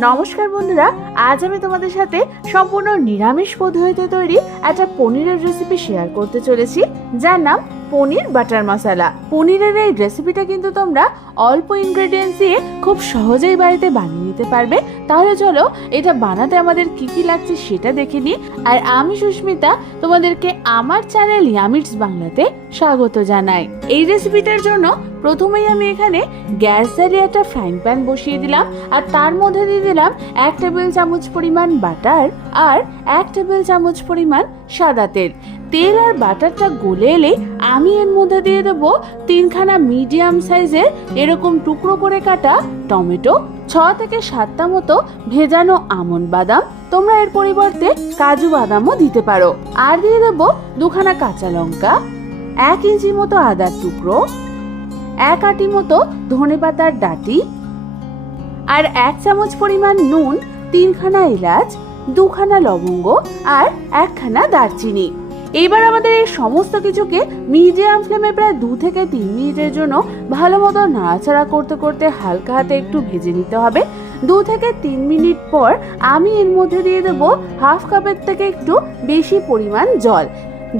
নমস্কার বন্ধুরা, আজ আমি তোমাদের সাথে সম্পূর্ণ নিরামিষ পদ্ধতিতে তৈরি একটা পনিরের রেসিপি শেয়ার করতে চলেছি, যার নাম পনির বাটার মশলা। পনিরের এই রেসিপিটা কিন্তু তোমরা অল্প ইনগ্রেডিয়েন্টস দিয়ে খুব সহজেই বাড়িতে বানিয়ে নিতে পারবে। তাহলে চলো এটা বানাতে আমাদের কি কি লাগছে সেটা দেখে নিই। আর আমি সুস্মিতা তোমাদেরকে আমার চ্যানেল ইয়ামিটস বাংলাতে স্বাগত জানাই। এই রেসিপিটার জন্য প্রথমেই আমি এখানে গ্যাস জ্বালিয়ে একটা ফ্রাইং প্যান বসিয়ে দিলাম, আর তার মধ্যে দিয়ে দিলাম 1 টেবিল চামচ পরিমাণ বাটার আর 1 টেবিল চামচ পরিমাণ সাদা তেল। তেল আর বাটারটা গলে এলে আমি এর মধ্যে দিয়ে দেবো 3খানা মিডিয়াম সাইজের এরকম টুকরো করে কাটা টমেটো, 6 থেকে 7টা মতো ভেজানো আমন্ড বাদাম, তোমরা এর পরিবর্তে কাজু বাদামও দিতে পারো। আর দিয়ে দেবো 2খানা কাঁচা লঙ্কা, 1 ইঞ্চি মতো আদার টুকরো, 1 আঁটি মতো ধনেপাতার ডাঁটি, আর 1 চামচ পরিমাণ নুন, 3খানা এলাচ, 2খানা লবঙ্গ আর 1খানা দারচিনি। এবার আমাদের এই সমস্ত কিছুকে মিডিয়াম ফ্লেমে প্রায় 2 থেকে 3 মিনিটের জন্য ভালো মতো নাড়াচাড়া করতে করতে হালকা হাতে একটু ভেজে নিতে হবে। 2 থেকে 3 মিনিট পর আমি এর মধ্যে দিয়ে দেবো 1/2 কাপের থেকে একটু বেশি পরিমাণ জল।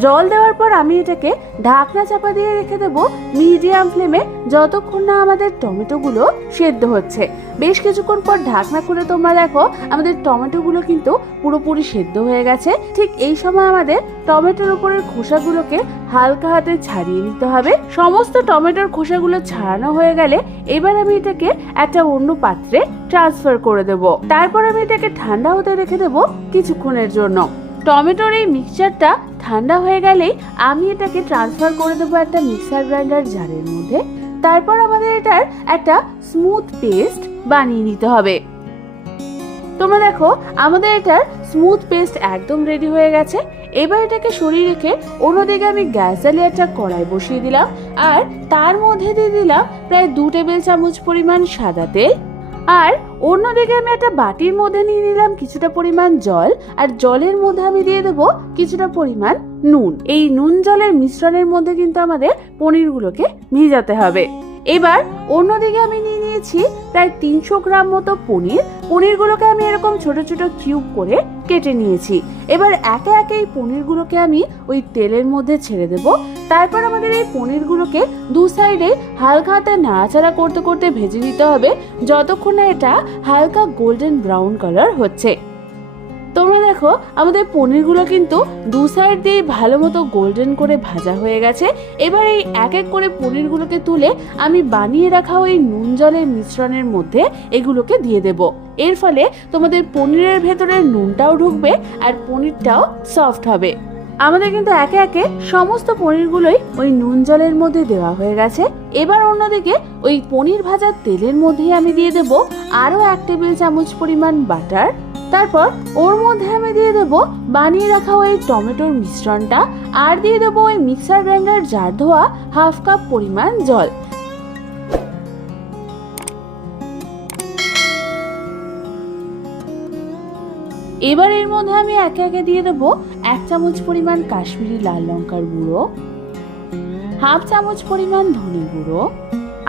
জল দেওয়ার পর আমি এটাকে ঢাকনা চাপা দিয়ে রেখে দেবো মিডিয়াম ফ্লেমে যতক্ষণ না আমাদের টমেটোগুলো সেদ্ধ হচ্ছে। বেশ কিছুক্ষণ পর ঢাকনা খুলে তোমরা দেখো আমাদের টমেটোগুলো কিন্তু পুরোপুরি সেদ্ধ হয়ে গেছে। ঠিক এই সময় আমাদের টমেটোর উপরের খোসাগুলোকে হালকা হাতে ছাড়িয়ে নিতে হবে। সমস্ত টমেটোর খোসাগুলো ছাড়ানো হয়ে গেলে এবার আমি এটাকে একটা অন্য পাত্রে ট্রান্সফার করে দেবো। তারপর আমি এটাকে ঠান্ডা হতে রেখে দেবো কিছুক্ষণের জন্য। টমেটোর এই মিক্সচারটা ঠান্ডা হয়ে গেলেই আমি এটাকে ট্রান্সফার করে দেবো একটা মিক্সার গ্রাইন্ডার জারের মধ্যে। তারপর আমাদের এটার একটা স্মুথ পেস্ট বানিয়ে নিতে হবে। তোমরা দেখো আমাদের এটার স্মুথ পেস্ট একদম রেডি হয়ে গেছে। এবার এটাকে সরিয়ে রেখে অন্যদিকে আমি গ্যাস জ্বালিয়ে একটা কড়াই বসিয়ে দিলাম, আর তার মধ্যে দিয়ে দিলাম প্রায় 2 টেবিল চামচ পরিমাণ সাদা তেল। আর অন্যদিকে আমি একটা বাটির মধ্যে নিয়ে নিলাম কিছুটা পরিমাণ জল, আর জলের মধ্যে আমি দিয়ে দেবো কিছুটা পরিমাণ নুন। এই নুন জলের মিশ্রণের মধ্যে কিন্তু আমাদের পনিরগুলোকে ভিজাতে হবে। এবার অন্যদিকে আমি নিয়ে নিয়েছি প্রায় 300 গ্রাম মতো পনিরগুলোকে আমি এরকম ছোট ছোট কিউব করে কেটে নিয়েছি। এবার একে একে এই পনিরগুলোকে আমি ওই তেলের মধ্যে ছেড়ে দেব। তারপর আমাদের এই পনিরগুলোকে 2 সাইডে হালকা হাতে নাড়াচাড়া করতে করতে ভেজে নিতে হবে যতক্ষণ না এটা হালকা গোল্ডেন ব্রাউন কালার হচ্ছে। তোমরা দেখো আমাদের পনিরগুলো কিন্তু 2 সাইড দিয়ে ভালো মতো গোল্ডেন করে ভাজা হয়ে গেছে। এবার এই এক এক করে পনিরগুলোকে তুলে আমি বানিয়ে রাখা ওই নুন জলের মিশ্রণের মধ্যে এগুলোকে দিয়ে দেব। এর ফলে তোমাদের পনিরের ভেতরে নুনটাও ঢুকবে আর পনিরটাও সফট হবে। আমাদের কিন্তু একে একে সমস্ত পনিরগুলোই ওই নুন জলের মধ্যে দেওয়া হয়ে গেছে। এবার অন্যদিকে ওই পনির ভাজার তেলের মধ্যেই আমি দিয়ে দেব আরো 1 টেবিল চামচ পরিমাণ বাটার। তারপর ওর মধ্যে আমি দিয়ে দেবো বানিয়ে রাখা ওই টমেটোর মিশ্রণটা, আর দিয়ে দেবো ওই মিক্সার গ্রাইন্ডার জার ধোয়া 1/2 কাপ পরিমাণ জল। এবার এর মধ্যে আমি একে একে দিয়ে দেবো 1 চামচ পরিমাণ কাশ্মীরি লাল লঙ্কার গুঁড়ো, 1/2 চামচ পরিমাণ ধনে গুঁড়ো,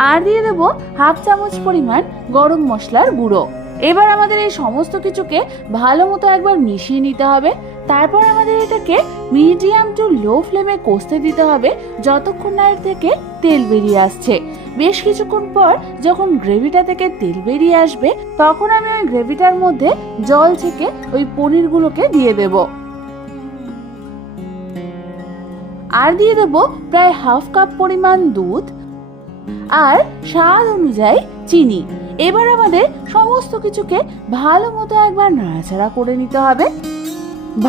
আর দিয়ে দেবো 1/2 চামচ পরিমাণ গরম মশলার গুঁড়ো। এবার আমাদের এই সমস্ত কিছুকে ভালো মতো একবার মিশিয়ে নিতে হবে। তারপর আমাদের এটাকে মিডিয়াম টু লো ফ্লেমে কষতে দিতে হবে যতক্ষণ না এর থেকে তেল বেরিয়ে আসছে। বেশ কিছুক্ষণ পর যখন গ্রেভিটা থেকে তেল বেরিয়ে আসবে তখন আমি ওই গ্রেভিটার মধ্যে জল থেকে ওই পনিরগুলোকে দিয়ে দেব, আর দিয়ে দেব প্রায় 1/2 কাপ পরিমাণ দুধ আর স্বাদ অনুযায়ী চিনি। এবার আমাদের সমস্ত কিছুকে ভালো মতো একবার নাড়াচাড়া করে নিতে হবে।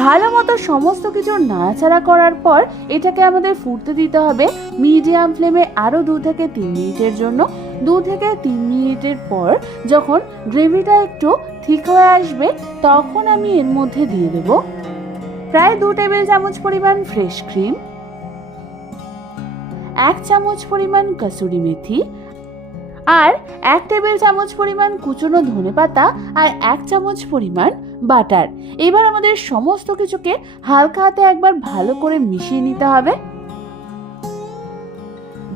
ভালো মতো সমস্ত কিছু নাড়াচাড়া করার পর এটাকে আমাদের ফুটতে দিতে হবে মিডিয়াম ফ্লেমে আরো 2 থেকে 3 মিনিটের জন্য। 2 থেকে 3 মিনিটের পর যখন গ্রেভিটা একটু ঠিক হয়ে আসবে তখন আমি এর মধ্যে দিয়ে দেব প্রায় 2 টেবিল চামচ পরিমাণ ফ্রেশ ক্রিম, 1 চামচ পরিমাণ কসুরি মেথি, আর 1 টেবিল চামচ পরিমাণ কুচনো ধনেপাতা, আর 1 চামচ পরিমাণ বাটার। এবার আমাদের সমস্ত কিছুকে হালকা হাতে একবার ভালো করে মিশিয়ে নিতে হবে।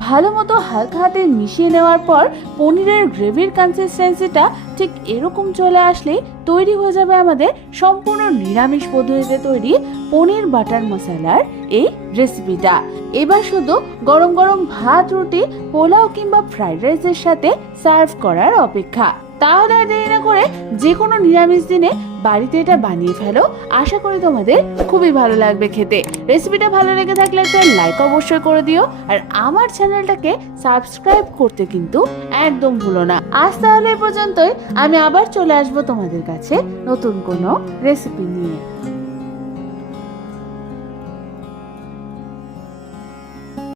ভালো মতো হালকা হাতে মিশিয়ে নেওয়ার পর পনিরের গ্রেভির কনসিস্টেন্সিটা ঠিক এরকম চলে আসলেই তৈরি হয়ে যাবে আমাদের সম্পূর্ণ নিরামিষ পদ্ধতিতে তৈরি পনির বাটার মশলার এই রেসিপিটা। এবার শুধু গরম গরম ভাত, রুটি, পোলাও কিংবা ফ্রাইড রাইসের সাথে সার্ভ করার অপেক্ষা। তাহলে আর দেরি না করে যে কোনো নিরামিষ দিনে বাড়িতে এটা বানিয়ে ফেলো। আশা করি তোমাদের খুবই ভালো লাগবে খেতে। রেসিপিটা ভালো লেগে থাকলে একটা লাইক অবশ্যই করে দিও, আর আমার চ্যানেলটাকে সাবস্ক্রাইব করতে কিন্তু একদম ভুলো না। আজ তাহলে এই পর্যন্তই, আমি আবার চলে আসবো তোমাদের কাছে নতুন কোনো রেসিপি নিয়ে।